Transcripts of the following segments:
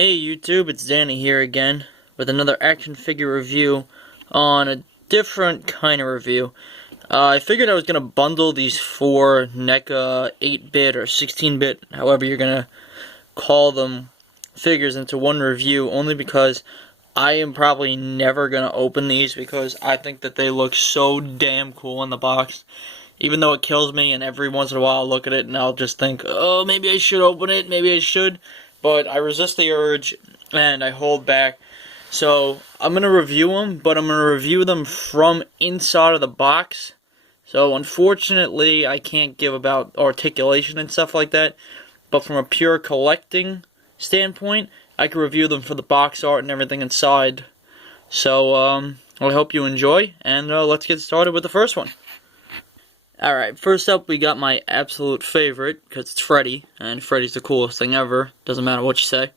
Hey YouTube, it's Danny here again with another action figure review on a different kind of review. I figured I was going to bundle these four Neca 8-bit or 16-bit, however you're going to call them, figures into one review, only because I am probably never going to open these because I think that they look so damn cool in the box. Even though it kills me, and every once in a while I'll look at it and I'll just think, oh, maybe I should open it, maybe I should. But I resist the urge, and I hold back. So, I'm going to review them, but I'm going to review them from inside of the box. So, unfortunately, I can't give about articulation and stuff like that. But from a pure collecting standpoint, I can review them for the box art and everything inside. So, I hope you enjoy, and let's get started with the first one. Alright, first up we got my absolute favorite, because it's Freddy, and Freddy's the coolest thing ever, doesn't matter what you say.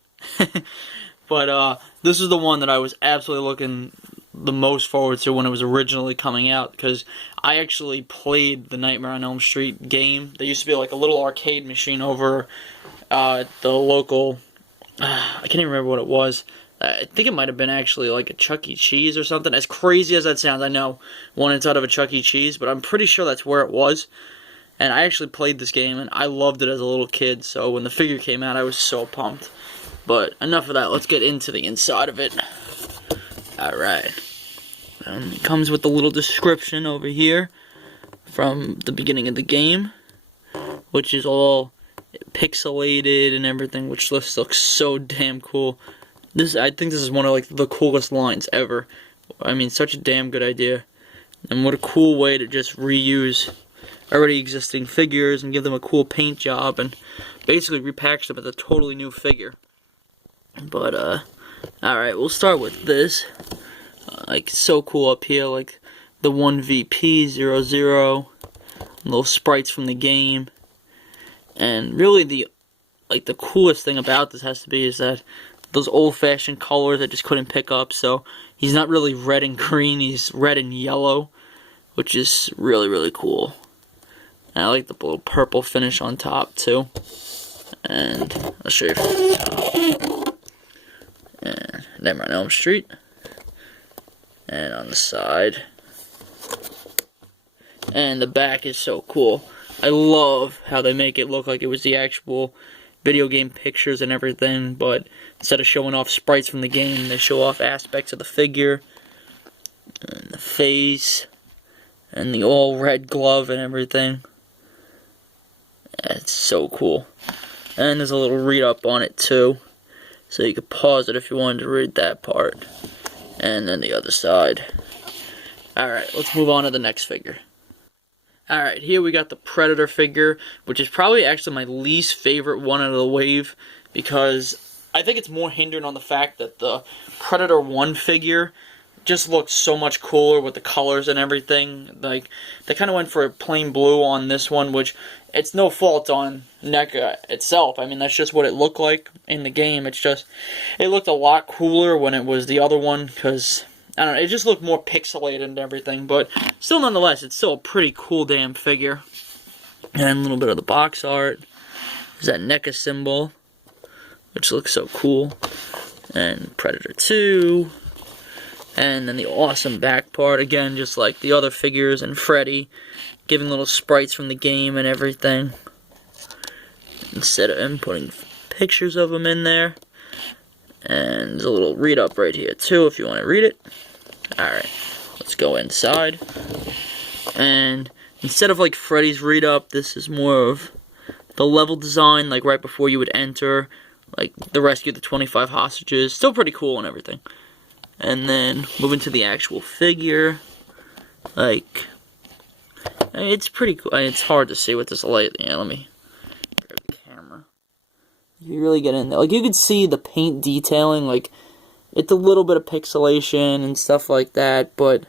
But, this is the one that I was absolutely looking the most forward to when it was originally coming out, because I actually played the Nightmare on Elm Street game. There used to be like a little arcade machine over the local, I can't even remember what it was. I think it might have been actually like a Chuck E. Cheese or something. As crazy as that sounds, I know, one inside of a Chuck E. Cheese, but I'm pretty sure that's where it was. And I actually played this game, and I loved it as a little kid, so when the figure came out, I was so pumped. But enough of that, let's get into the inside of it. Alright. It comes with a little description over here from the beginning of the game, which is all pixelated and everything, which looks so damn cool. I think this is one of like the coolest lines ever. I mean, such a damn good idea. And what a cool way to just reuse already existing figures and give them a cool paint job and basically repackage them as a totally new figure. But, alright, we'll start with this. Like, so cool up here, like the 1VP00, little sprites from the game. And really the coolest thing about this has to be is that those old-fashioned colors I just couldn't pick up, so he's not really red and green, he's red and yellow, which is really, really cool. And I like the little purple finish on top, too. And I'll show you from the top. And Nightmare on Elm Street. And on the side. And the back is so cool. I love how they make it look like it was the actual video game pictures and everything, but instead of showing off sprites from the game, they show off aspects of the figure, and the face, and the all-red glove and everything. It's so cool. And there's a little read-up on it, too, so you could pause it if you wanted to read that part. And then the other side. Alright, let's move on to the next figure. Alright, here we got the Predator figure, which is probably actually my least favorite one out of the wave, because I think it's more hindered on the fact that the Predator 1 figure just looks so much cooler with the colors and everything. Like, they kind of went for a plain blue on this one, which it's no fault on Neca itself. I mean, that's just what it looked like in the game. It's just, it looked a lot cooler when it was the other one, because I don't know, it just looked more pixelated and everything, but still nonetheless, it's still a pretty cool damn figure. And a little bit of the box art. There's that Neca symbol, which looks so cool. And Predator 2. And then the awesome back part, again, just like the other figures, and Freddy, giving little sprites from the game and everything. Instead of him putting pictures of him in there. And there's a little read-up right here, too, if you want to read it. Alright, let's go inside. And instead of, like, Freddy's read-up, this is more of the level design, like, right before you would enter. Like, the rescue of the 25 hostages. Still pretty cool and everything. And then, moving to the actual figure. Like, it's pretty cool. It's hard to see with this light. Yeah, let me grab the camera. You really get in there. Like, you could see the paint detailing, like, it's a little bit of pixelation and stuff like that, but,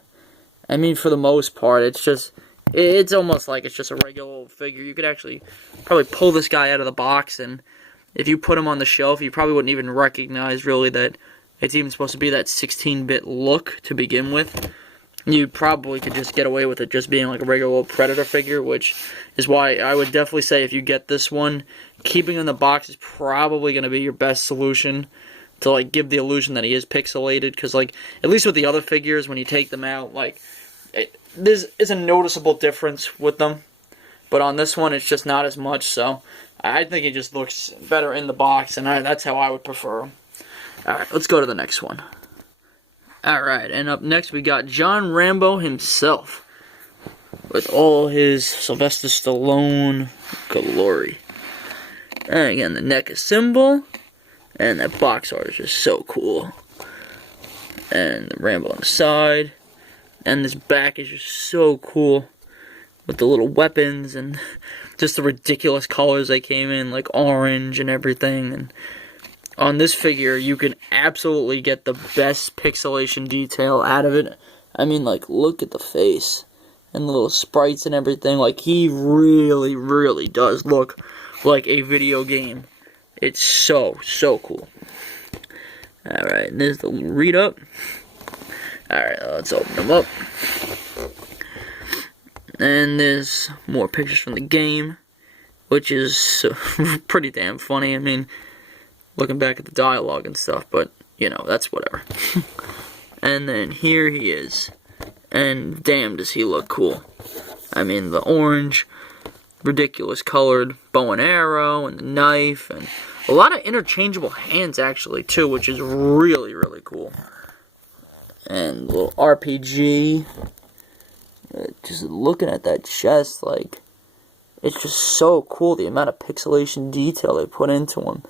I mean, for the most part, it's just, it's almost like it's just a regular old figure. You could actually probably pull this guy out of the box, and if you put him on the shelf, you probably wouldn't even recognize, really, that it's even supposed to be that 16-bit look to begin with. You probably could just get away with it just being like a regular old Predator figure, which is why I would definitely say if you get this one, keeping in the box is probably going to be your best solution. to like give the illusion that he is pixelated, because like at least with the other figures, when you take them out, like there is a noticeable difference with them, but on this one it's just not as much. So I think it just looks better in the box, and that's how I would prefer him. Alright, let's go to the next one. Alright, and up next we got John Rambo himself, with all his Sylvester Stallone glory. And again, the Neca symbol, and that box art is just so cool. And the Rambo on the side, and this back is just so cool, with the little weapons, and just the ridiculous colors they came in, like orange and everything. And on this figure, you can absolutely get the best pixelation detail out of it. I mean, like, look at the face, and the little sprites and everything. Like, he really, really does look like a video game. It's so, so cool. Alright, and there's the read up. Alright, let's open them up. And there's more pictures from the game, which is pretty damn funny. I mean, looking back at the dialogue and stuff, but, you know, that's whatever. And then here he is. And damn, does he look cool. I mean, the orange, ridiculous colored bow and arrow, and the knife, and a lot of interchangeable hands, actually, too, which is really, really cool. And a little RPG. Just looking at that chest, like, it's just so cool, the amount of pixelation detail they put into him.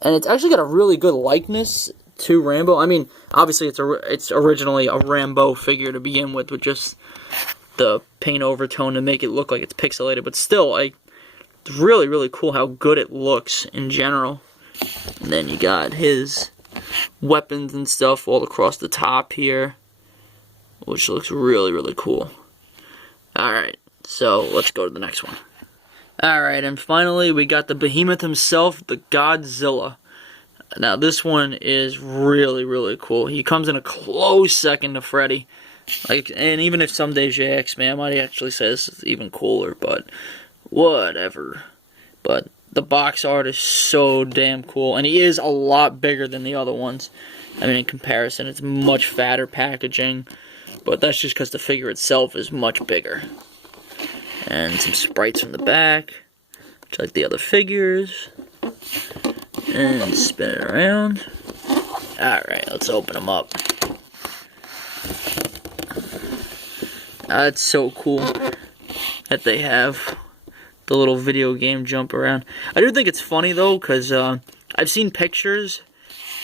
And it's actually got a really good likeness to Rambo. I mean, obviously it's originally a Rambo figure to begin with just the paint overtone to make it look like it's pixelated, but still, like, it's really, really cool how good it looks in general. And then you got his weapons and stuff all across the top here, which looks really, really cool. Alright, so let's go to the next one. Alright, and finally we got the behemoth himself, the Godzilla. Now this one is really, really cool. He comes in a close second to Freddy. Like, and even if some days you ask me, I might actually say this is even cooler, but whatever. But the box art is so damn cool, and he is a lot bigger than the other ones. I mean, in comparison, it's much fatter packaging, but that's just because the figure itself is much bigger. And some sprites from the back, just like the other figures. And spin it around. Alright, let's open them up. It's so cool that they have the little video game jump around. I do think it's funny, though, because I've seen pictures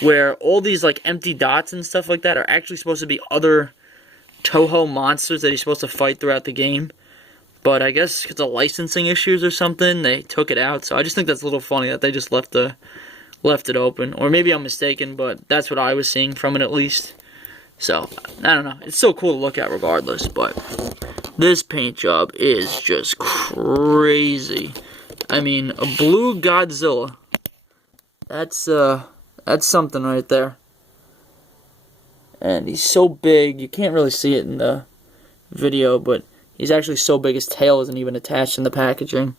where all these like empty dots and stuff like that are actually supposed to be other Toho monsters that you're supposed to fight throughout the game. But I guess because of licensing issues or something, they took it out. So I just think that's a little funny that they just left it open. Or maybe I'm mistaken, but that's what I was seeing from it at least. So, I don't know. It's so cool to look at regardless, but this paint job is just crazy. I mean, a blue Godzilla. That's something right there. And he's so big, you can't really see it in the video, but he's actually so big his tail isn't even attached in the packaging.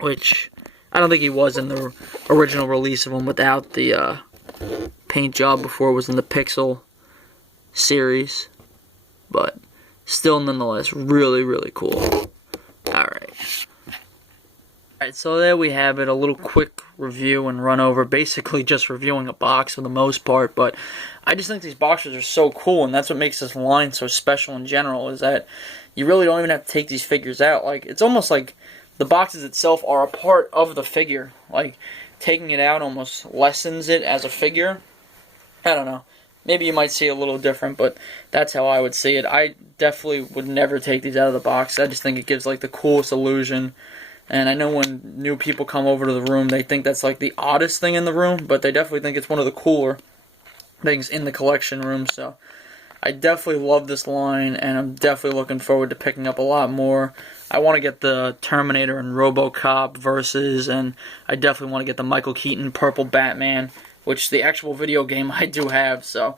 Which, I don't think he was in the original release of him without the paint job before it was in the Pixel series. But still, nonetheless, really, really cool. Alright. Alright, so there we have it. A little quick review and run over. Basically just reviewing a box for the most part. But I just think these boxes are so cool. And that's what makes this line so special in general. Is that you really don't even have to take these figures out. Like, it's almost like the boxes itself are a part of the figure. Like, taking it out almost lessens it as a figure. I don't know. Maybe you might see it a little different, but that's how I would see it. I definitely would never take these out of the box. I just think it gives, like, the coolest illusion. And I know when new people come over to the room, they think that's, like, the oddest thing in the room, but they definitely think it's one of the cooler things in the collection room. So I definitely love this line, and I'm definitely looking forward to picking up a lot more. I want to get the Terminator and RoboCop versus, and I definitely want to get the Michael Keaton Purple Batman, which the actual video game I do have, so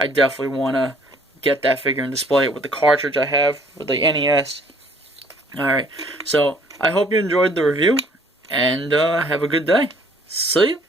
I definitely want to get that figure and display it with the cartridge I have with the NES. Alright, so I hope you enjoyed the review, and have a good day. See you.